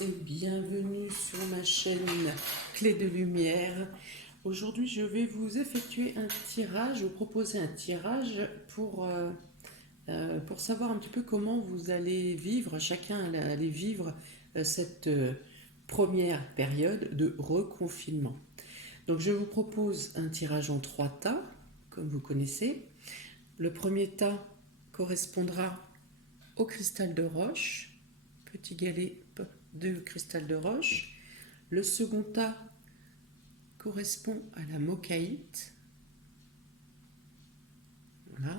et bienvenue sur ma chaîne Clé de Lumière. Aujourd'hui, je vais vous effectuer un tirage, vous proposer un tirage pour savoir un petit peu comment vous allez vivre, chacun allez vivre cette première période de reconfinement. Donc, je vous propose un tirage en 3 tas, comme vous connaissez. Le premier tas correspondra au cristal de roche, petit galet de cristal de roche. Le second tas correspond à la mocaïte. Voilà.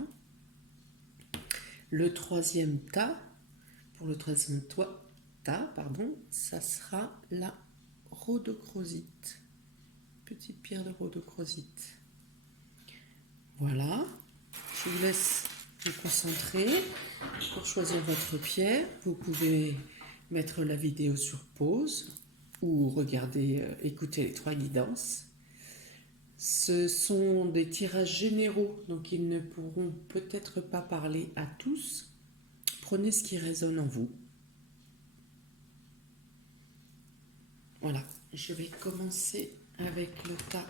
Le troisième tas, pour le troisième tas, ça sera la rhodochrosite. Petite pierre de rhodochrosite. Voilà. Je vous laisse vous concentrer pour choisir votre pierre. Vous pouvez mettre la vidéo sur pause ou regarder, écouter les 3 guidances. Ce sont des tirages généraux, donc ils ne pourront peut-être pas parler à tous. Prenez ce qui résonne en vous. Voilà, je vais commencer avec le tas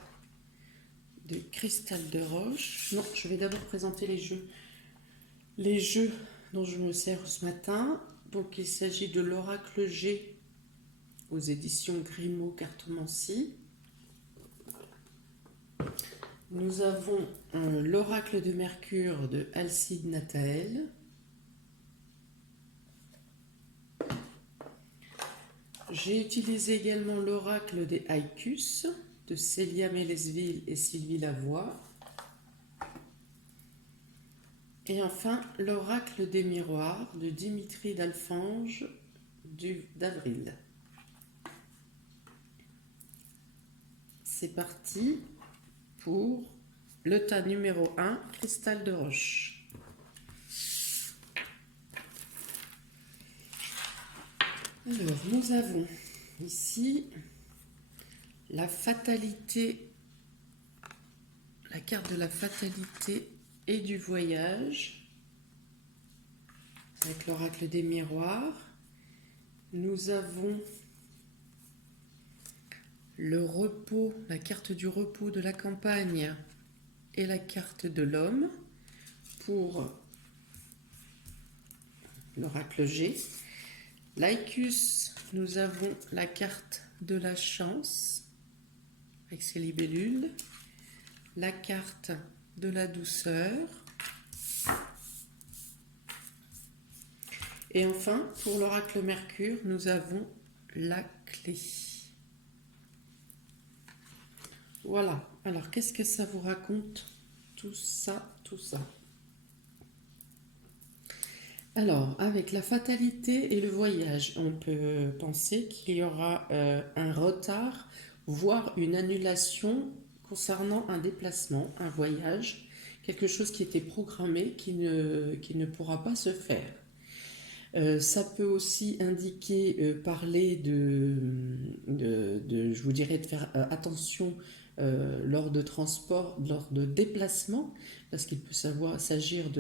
de cristal de roche. Non, je vais d'abord présenter les jeux. Les jeux dont je me sers ce matin. Donc il s'agit de l'Oracle G aux éditions Grimaud Cartomancie. Nous avons l'Oracle de Mercure de Alcide Nataël. J'ai utilisé également l'Oracle des Haïkus de Célia Mélesville et Sylvie Lavoie. Et enfin, l'Oracle des Miroirs de Dimitri Dalfange d'Avril. C'est parti pour le tas numéro 1, cristal de roche. Alors, nous avons ici la fatalité, la carte de la fatalité et du voyage, avec l'oracle des miroirs. Nous avons le repos, la carte du repos de la campagne et la carte de l'homme pour l'oracle G. Laïcus, nous avons la carte de la chance avec ses libellules, la carte de la douceur et enfin pour l'oracle Mercure, nous avons la clé. Voilà, alors qu'est-ce que ça vous raconte tout ça? Alors, avec la fatalité et le voyage, on peut penser qu'il y aura un retard, voire une annulation concernant un déplacement, un voyage, quelque chose qui était programmé, qui ne pourra pas se faire. Ça peut aussi indiquer, parler je vous dirais de faire attention lors de transport, lors de déplacement, parce qu'il peut s'agir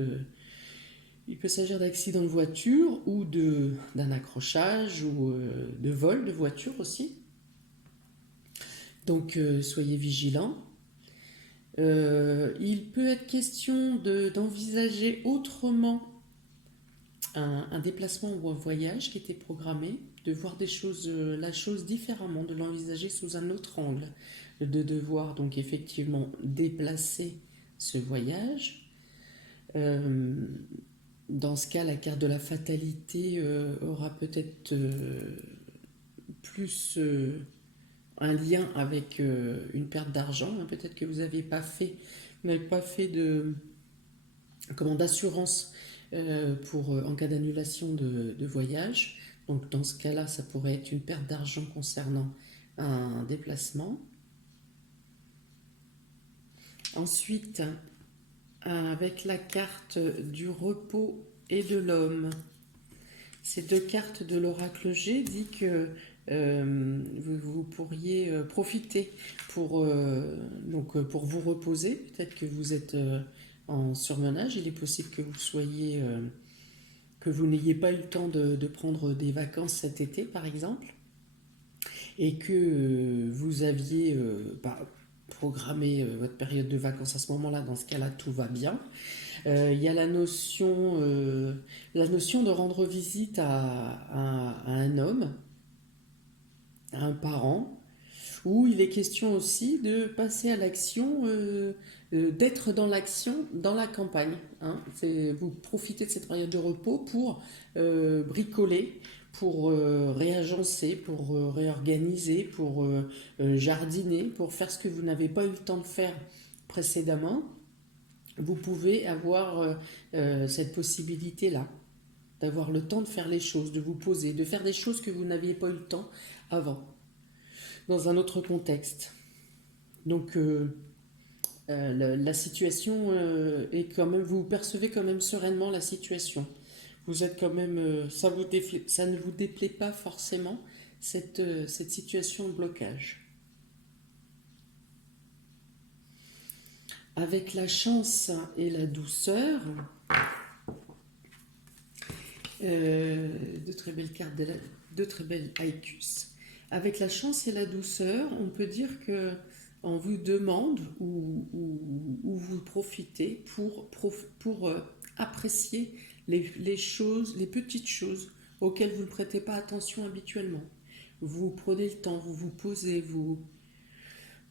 d'accidents de voiture ou d'un accrochage ou de vol de voiture aussi. Donc soyez vigilants. Il peut être question d'envisager autrement un déplacement ou un voyage qui était programmé, de voir la chose différemment, de l'envisager sous un autre angle, de devoir donc effectivement déplacer ce voyage. Dans ce cas, la carte de la fatalité aura peut-être plus un lien avec une perte d'argent. Peut-être que vous n'avez pas fait d'assurance en cas d'annulation de voyage. Donc dans ce cas-là, ça pourrait être une perte d'argent concernant un déplacement. Ensuite, avec la carte du repos et de l'homme. Ces 2 cartes de l'oracle G dit que vous pourriez profiter pour vous reposer. Peut-être que vous êtes en surmenage. Il est possible que que vous n'ayez pas eu le temps de prendre des vacances cet été, par exemple. et que vous aviez programmé votre période de vacances à ce moment-là, dans ce cas-là, tout va bien. Il y a la notion de rendre visite à un homme, à un parent, où il est question aussi de passer à l'action, d'être dans l'action dans la campagne. Hein. Vous profitez de cette période de repos pour bricoler, pour réagencer, pour réorganiser, pour jardiner, pour faire ce que vous n'avez pas eu le temps de faire précédemment. Vous pouvez avoir cette possibilité-là, d'avoir le temps de faire les choses, de vous poser, de faire des choses que vous n'aviez pas eu le temps avant, dans un autre contexte. Donc la situation est quand même, vous percevez quand même sereinement la situation. Vous êtes quand même, ça ne vous déplaît pas forcément cette situation de blocage. Avec la chance et la douceur, de très belles cartes, de très belles haïkus. Avec la chance et la douceur, on peut dire que on vous demande ou vous profitez pour apprécier les choses, les petites choses auxquelles vous ne prêtez pas attention habituellement. Vous prenez le temps, vous vous posez,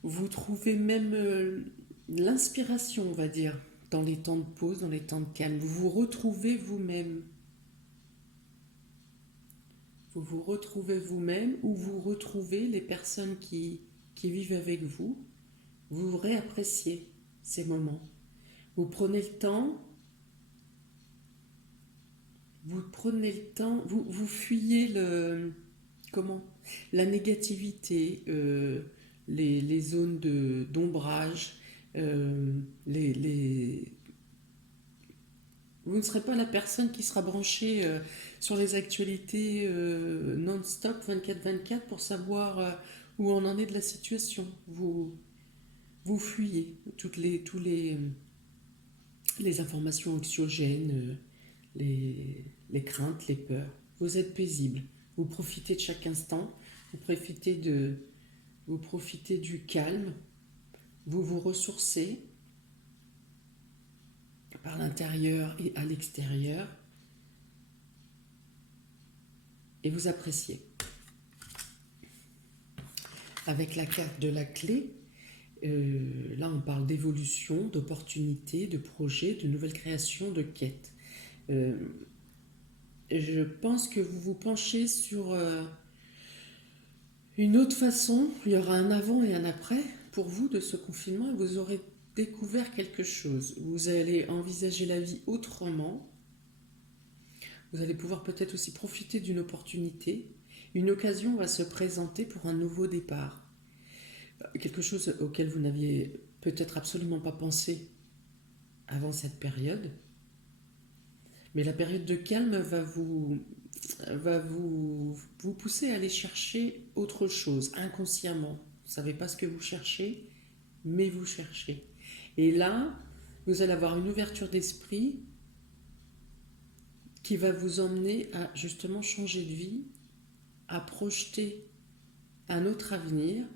vous trouvez même l'inspiration, on va dire, dans les temps de pause, dans les temps de calme. Vous vous retrouvez vous-même. Vous vous retrouvez vous-même ou vous retrouvez les personnes qui vivent avec vous. Vous réappréciez ces moments. Vous prenez le temps, vous fuyez la négativité, les zones d'ombrage, vous ne serez pas la personne qui sera branchée sur les actualités non-stop 24/24 pour savoir où on en est de la situation. Vous fuyez les informations anxiogènes, les craintes, les peurs. Vous êtes paisible. Vous profitez de chaque instant. Vous profitez du calme. Vous vous ressourcez par l'intérieur et à l'extérieur. Et vous appréciez. Avec la carte de la clé, là on parle d'évolution, d'opportunités, de projets, de nouvelles créations, de quêtes. Je pense que vous vous penchez sur une autre façon. Il y aura un avant et un après pour vous de ce confinement et vous aurez découvert quelque chose. Vous allez envisager la vie autrement. Vous allez pouvoir peut-être aussi profiter d'une opportunité. Une occasion va se présenter pour un nouveau départ. Quelque chose auquel vous n'aviez peut-être absolument pas pensé avant cette période. Mais la période de calme va vous pousser à aller chercher autre chose, inconsciemment. Vous ne savez pas ce que vous cherchez, mais vous cherchez. Et là, vous allez avoir une ouverture d'esprit qui va vous emmener à justement changer de vie, à projeter un autre avenir,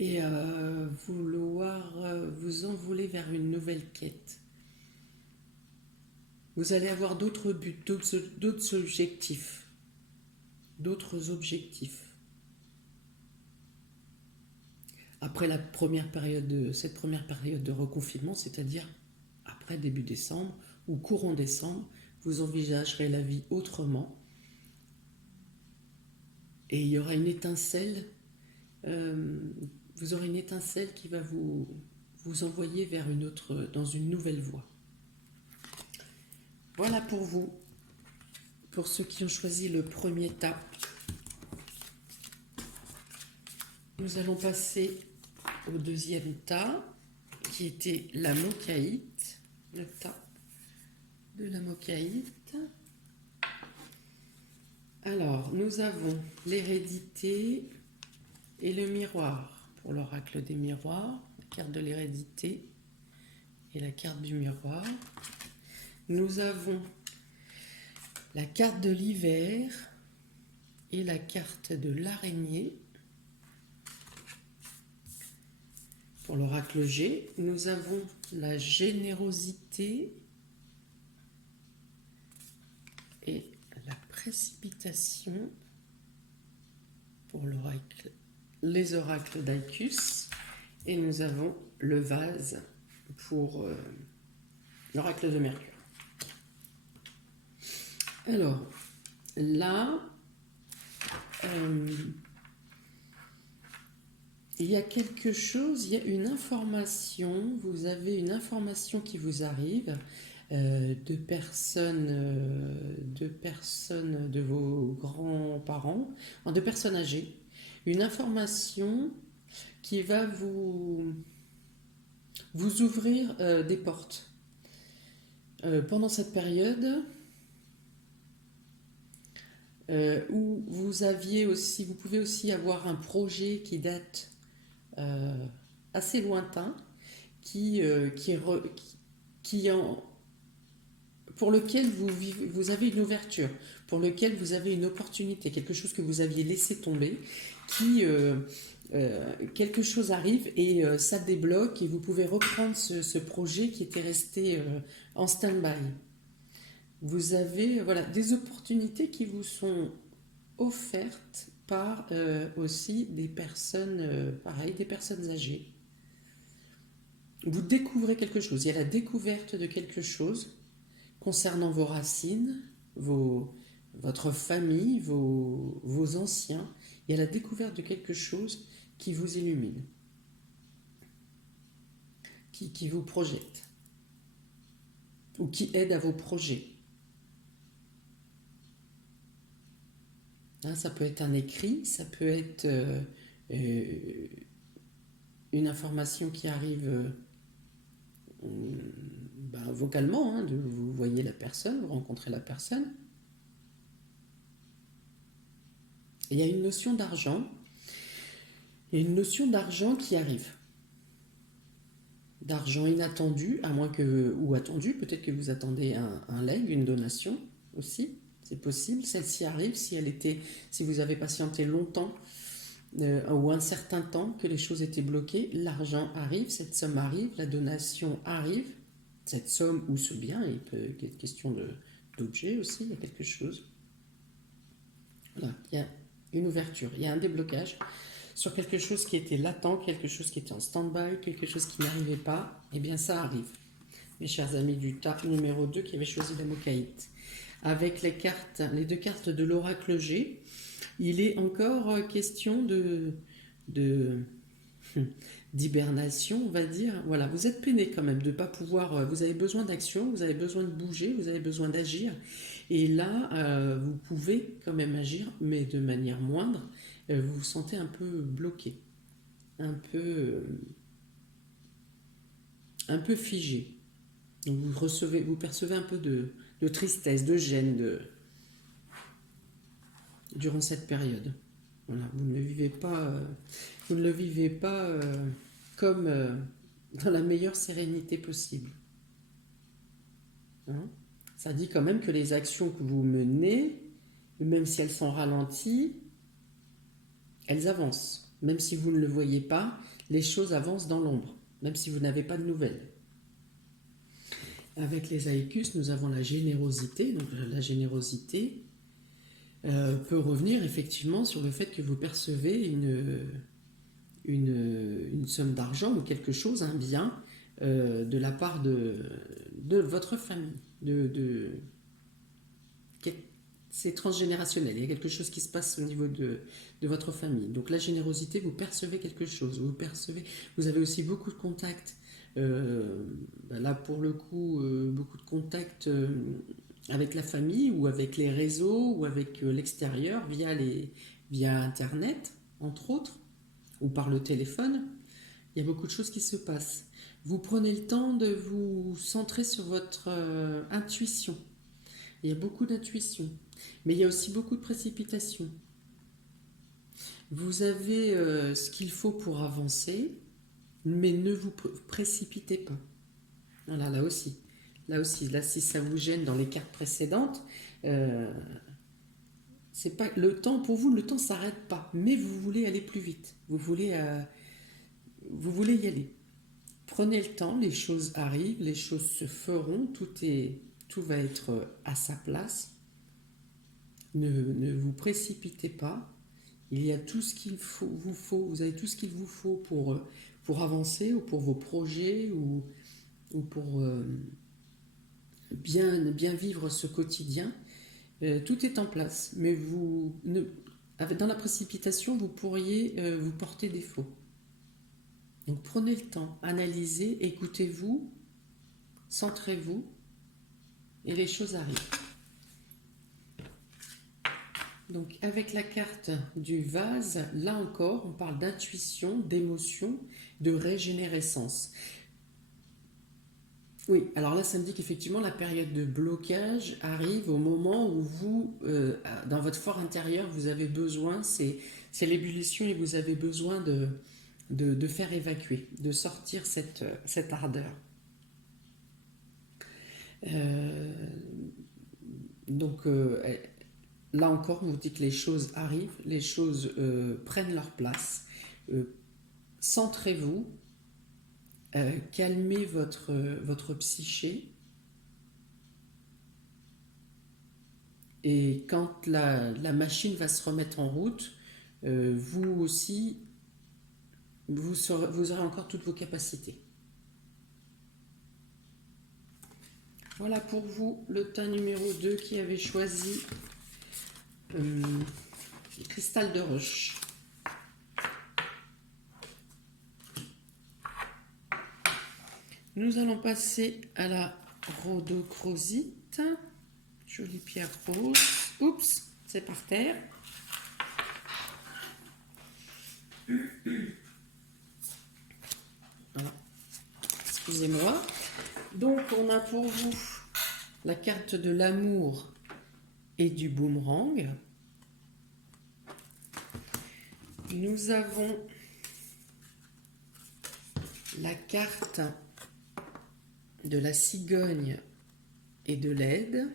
et vouloir vous envoler vers une nouvelle quête. Vous allez avoir d'autres buts, d'autres objectifs. Après cette première période de reconfinement, c'est-à-dire après début décembre ou courant décembre, vous envisagerez la vie autrement. Et il y aura une étincelle, vous aurez une étincelle qui va vous envoyer dans une nouvelle voie. Voilà pour vous, pour ceux qui ont choisi le premier tas. Nous allons passer au deuxième tas, qui était la mocaïte, le tas de la mocaïte. Alors, nous avons l'hérédité et le miroir pour l'oracle des miroirs, la carte de l'hérédité et la carte du miroir. Nous avons la carte de l'hiver et la carte de l'araignée. Pour l'oracle G, nous avons la générosité et la précipitation pour les oracles d'Aicus. Et nous avons le vase pour l'oracle de Mercure. Alors, là, il y a quelque chose, il y a une information, vous avez une information qui vous arrive de personnes de vos grands-parents, de personnes âgées, une information qui va vous ouvrir des portes. Pendant cette période où vous pouvez aussi avoir un projet qui date assez lointain, pour lequel vous avez une ouverture, pour lequel vous avez une opportunité, quelque chose que vous aviez laissé tomber, quelque chose arrive et ça débloque et vous pouvez reprendre ce projet qui était resté en stand-by. Vous avez des opportunités qui vous sont offertes par aussi des personnes, des personnes âgées. Vous découvrez quelque chose, il y a la découverte de quelque chose concernant vos racines, votre famille, vos anciens. Il y a la découverte de quelque chose qui vous illumine, qui vous projette, ou qui aide à vos projets. Ça peut être un écrit, ça peut être une information qui arrive vocalement, vous voyez la personne, vous rencontrez la personne. Et il y a une notion d'argent, qui arrive. D'argent inattendu, à moins que, ou attendu, peut-être que vous attendez un legs, une donation aussi. C'est possible, celle-ci arrive si vous avez patienté longtemps ou un certain temps que les choses étaient bloquées, l'argent arrive, cette somme arrive, la donation arrive, cette somme ou ce bien, il peut être question d'objet aussi, il y a quelque chose. Voilà, il y a une ouverture, il y a un déblocage sur quelque chose qui était latent, quelque chose qui était en stand-by, quelque chose qui n'arrivait pas, et bien ça arrive. Mes chers amis du tas numéro 2 qui avaient choisi la mocaïte. Avec les deux cartes de l'oracle G, il est encore question d'hibernation, on va dire. Voilà, vous êtes peiné quand même de ne pas pouvoir. Vous avez besoin d'action, vous avez besoin de bouger, vous avez besoin d'agir. Et là, vous pouvez quand même agir, mais de manière moindre. Vous vous sentez un peu bloqué, un peu figé. Donc vous percevez un peu de tristesse, de gêne durant cette période. Voilà, vous ne le vivez pas comme dans la meilleure sérénité possible. Ça dit quand même que les actions que vous menez, même si elles sont ralenties, elles avancent. Même si vous ne le voyez pas, les choses avancent dans l'ombre, même si vous n'avez pas de nouvelles. Avec les Aicus, nous avons la générosité. Donc la générosité peut revenir effectivement sur le fait que vous percevez une somme d'argent ou quelque chose, un bien, de la part de votre famille. C'est transgénérationnel, il y a quelque chose qui se passe au niveau de votre famille. Donc la générosité, vous percevez quelque chose, vous avez aussi beaucoup de contacts. Là pour le coup, beaucoup de contacts avec la famille ou avec les réseaux ou avec l'extérieur via Internet, entre autres, ou par le téléphone. Il y a beaucoup de choses qui se passent. Vous prenez le temps de vous centrer sur votre intuition. Il y a beaucoup d'intuition, mais il y a aussi beaucoup de précipitation. Vous avez ce qu'il faut pour avancer, mais ne vous précipitez pas. Voilà, là aussi, si ça vous gêne dans les cartes précédentes, Euh, c'est pas le temps pour vous, le temps s'arrête pas, mais vous voulez aller plus vite. Vous voulez y aller. Prenez le temps, les choses arrivent, les choses se feront, tout va être à sa place. Ne vous précipitez pas. Il y a tout ce qu'il vous faut, vous avez tout ce qu'il vous faut pour avancer ou pour vos projets ou pour bien vivre ce quotidien. Tout est en place, mais dans la précipitation, vous pourriez vous porter défaut. Donc prenez le temps, analysez, écoutez-vous, centrez-vous et les choses arrivent. Donc avec la carte du vase, là encore, on parle d'intuition, d'émotion, de régénérescence. Oui, alors là, ça me dit qu'effectivement, la période de blocage arrive au moment où vous, dans votre fort intérieur, vous avez besoin, c'est l'ébullition et vous avez besoin de faire évacuer, de sortir cette ardeur. Donc là encore, on vous dit que les choses arrivent, les choses prennent leur place. Centrez-vous, calmez votre psyché. Et quand la machine va se remettre en route, vous aussi, vous aurez encore toutes vos capacités. Voilà pour vous le tas numéro 2 qui avait choisi cristal de roche. Nous allons passer à la rhodochrosite. Jolie pierre rose. Oups, c'est par terre. Voilà. Excusez-moi. Donc, on a pour vous la carte de l'amour et du boomerang. Nous avons la carte de la cigogne et de l'aide.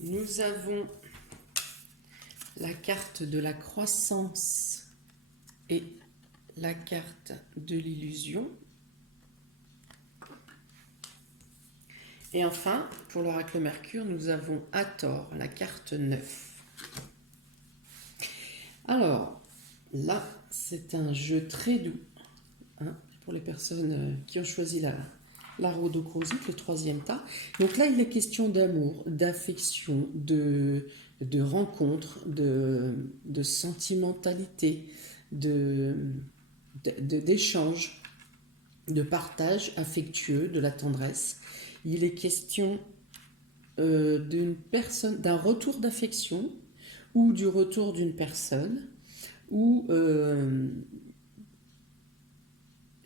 Nous avons la carte de la croissance et la carte de l'illusion. Et enfin, pour l'oracle Mercure, nous avons Hathor, la carte 9. Alors, là, c'est un jeu très doux, hein, pour les personnes qui ont choisi la rhodochrosite, le troisième tas. Donc là, il est question d'amour, d'affection, de rencontre, de sentimentalité, d'échange, de partage affectueux, de la tendresse. Il est question d'une personne, d'un retour d'affection ou du retour d'une personne ou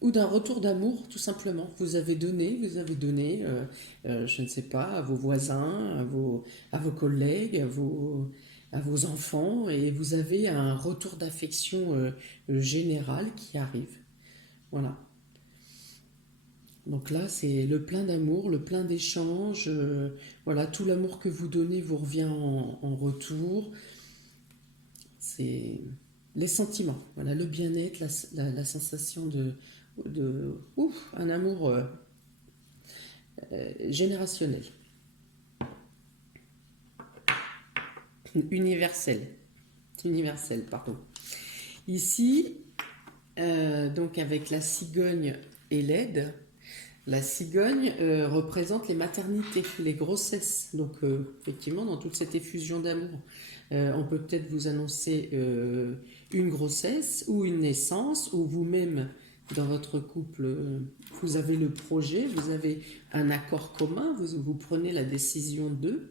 d'un retour d'amour, tout simplement. Vous avez donné, je ne sais pas, à vos voisins, à vos collègues, à vos enfants, et vous avez un retour d'affection général qui arrive. Voilà. Donc là, c'est le plein d'amour, le plein d'échanges. Voilà, tout l'amour que vous donnez vous revient en retour. C'est les sentiments, voilà, le bien-être, la sensation un amour générationnel, universel, pardon. Ici, donc avec la cigogne et l'aide, la cigogne représente les maternités, les grossesses. Donc effectivement, dans toute cette effusion d'amour, on peut peut-être vous annoncer une grossesse ou une naissance, ou vous-même, dans votre couple, vous avez le projet, vous avez un accord commun, vous prenez la décision d'eux.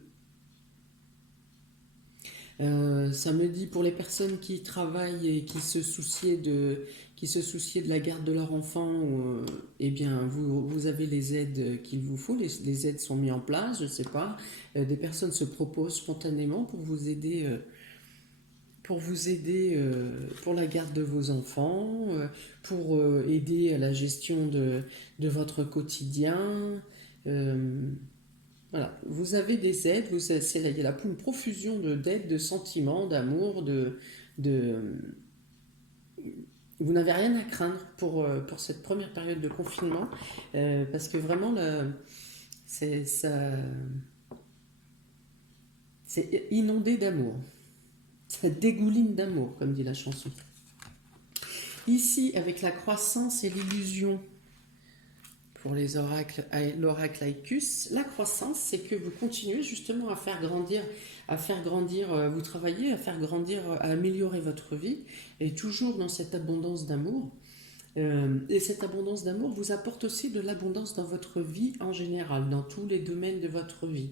Ça me dit pour les personnes qui travaillent et qui se souciaient de la garde de leur enfant, eh bien vous avez les aides qu'il vous faut, les aides sont mises en place, je ne sais pas, des personnes se proposent spontanément pour vous aider pour la garde de vos enfants, pour aider à la gestion de votre quotidien. Voilà, Voilà, vous avez des aides, il y a une profusion d'aides, de sentiments, d'amour, de, vous n'avez rien à craindre pour cette première période de confinement, parce que vraiment, c'est inondé d'amour. Ça dégouline d'amour, comme dit la chanson. Ici, avec la croissance et l'illusion, pour les oracles, l'oracle Aicus, la croissance, c'est que vous continuez justement à faire grandir, vous travaillez à faire grandir, à améliorer votre vie, et toujours dans cette abondance d'amour. Et cette abondance d'amour vous apporte aussi de l'abondance dans votre vie en général, dans tous les domaines de votre vie.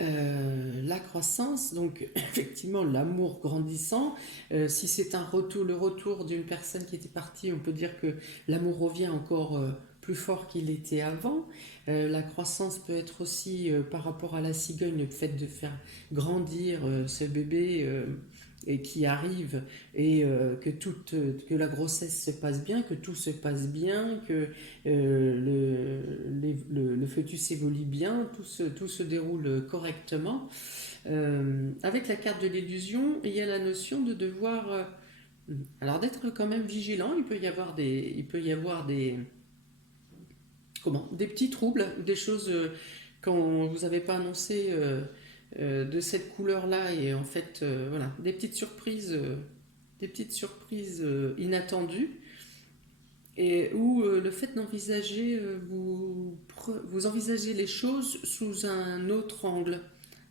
La croissance, donc effectivement l'amour grandissant. Si c'est le retour d'une personne qui était partie, on peut dire que l'amour revient encore plus fort qu'il était avant. La croissance peut être aussi par rapport à la cigogne, le fait de faire grandir ce bébé et qui arrive, et que la grossesse se passe bien, que tout se passe bien, que le fœtus évolue bien, tout se déroule correctement. Avec la carte de l'illusion, il y a la notion de devoir, alors d'être quand même vigilant. Il peut y avoir des petits troubles, des choses quand vous n'avez pas annoncé de cette couleur-là, et en fait, voilà, des petites surprises inattendues, et où le fait d'envisager, vous envisagez les choses sous un autre angle.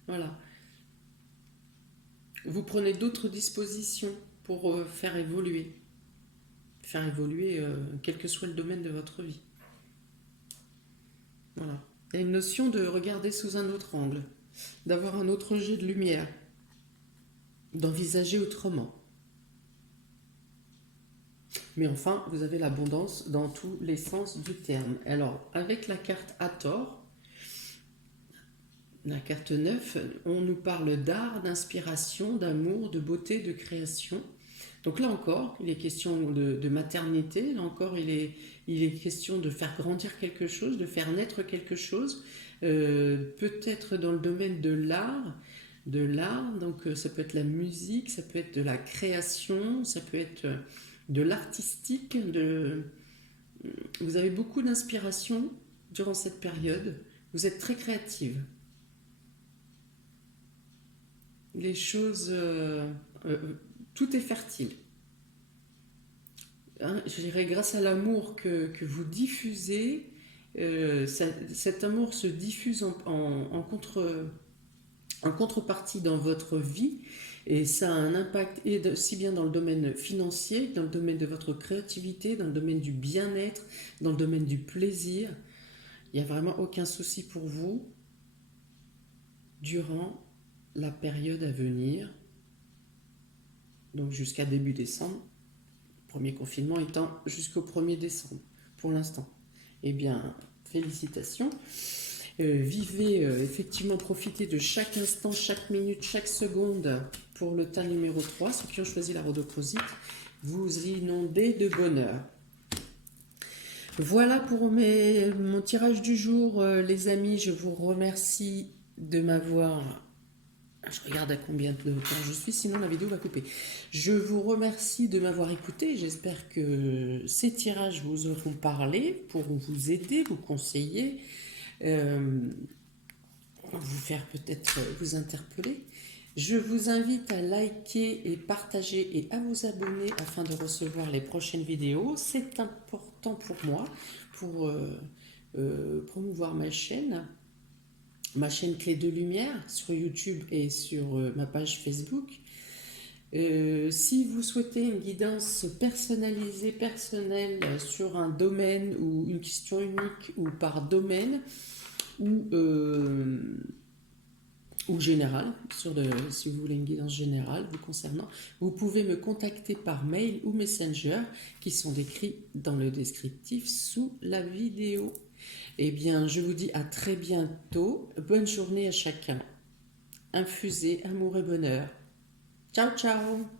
Voilà. Vous prenez d'autres dispositions pour faire évoluer quel que soit le domaine de votre vie. Voilà. Il y a une notion de regarder sous un autre angle, d'avoir un autre jet de lumière, d'envisager autrement. Mais enfin, vous avez l'abondance dans tous les sens du terme. Alors, avec la carte Hathor, la carte 9, on nous parle d'art, d'inspiration, d'amour, de beauté, de création. Donc là encore, il est question de maternité, là encore, il est question de faire grandir quelque chose, de faire naître quelque chose, peut-être dans le domaine de l'art, donc ça peut être la musique, ça peut être de la création, ça peut être de l'artistique, vous avez beaucoup d'inspiration durant cette période, vous êtes très créative. Les choses, tout est fertile. Hein, je dirais grâce à l'amour que vous diffusez, cet amour se diffuse en contrepartie dans votre vie, et ça a un impact si bien dans le domaine financier, dans le domaine de votre créativité, dans le domaine du bien-être, dans le domaine du plaisir. Il n'y a vraiment aucun souci pour vous durant la période à venir, donc jusqu'à début décembre, premier confinement étant jusqu'au 1er décembre pour l'instant. Eh bien, félicitations. Vivez, effectivement, profitez de chaque instant, chaque minute, chaque seconde pour le tas numéro 3. Ceux qui ont choisi la rhodochrosite, vous inondez de bonheur. Voilà pour mon tirage du jour, les amis. Je vous remercie de m'avoir... Je regarde à combien de temps je suis, sinon la vidéo va couper. Je vous remercie de m'avoir écouté. J'espère que ces tirages vous auront parlé, pourront vous aider, vous conseiller, vous faire peut-être vous interpeller. Je vous invite à liker et partager et à vous abonner afin de recevoir les prochaines vidéos. C'est important pour moi, pour promouvoir ma chaîne Clé de Lumière sur YouTube et sur ma page Facebook. Si vous souhaitez une guidance personnalisée, personnelle sur un domaine ou une question unique ou par domaine ou générale, si vous voulez une guidance générale vous concernant, vous pouvez me contacter par mail ou Messenger qui sont décrits dans le descriptif sous la vidéo. Eh bien, je vous dis à très bientôt. Bonne journée à chacun. Infusez amour et bonheur. Ciao, ciao!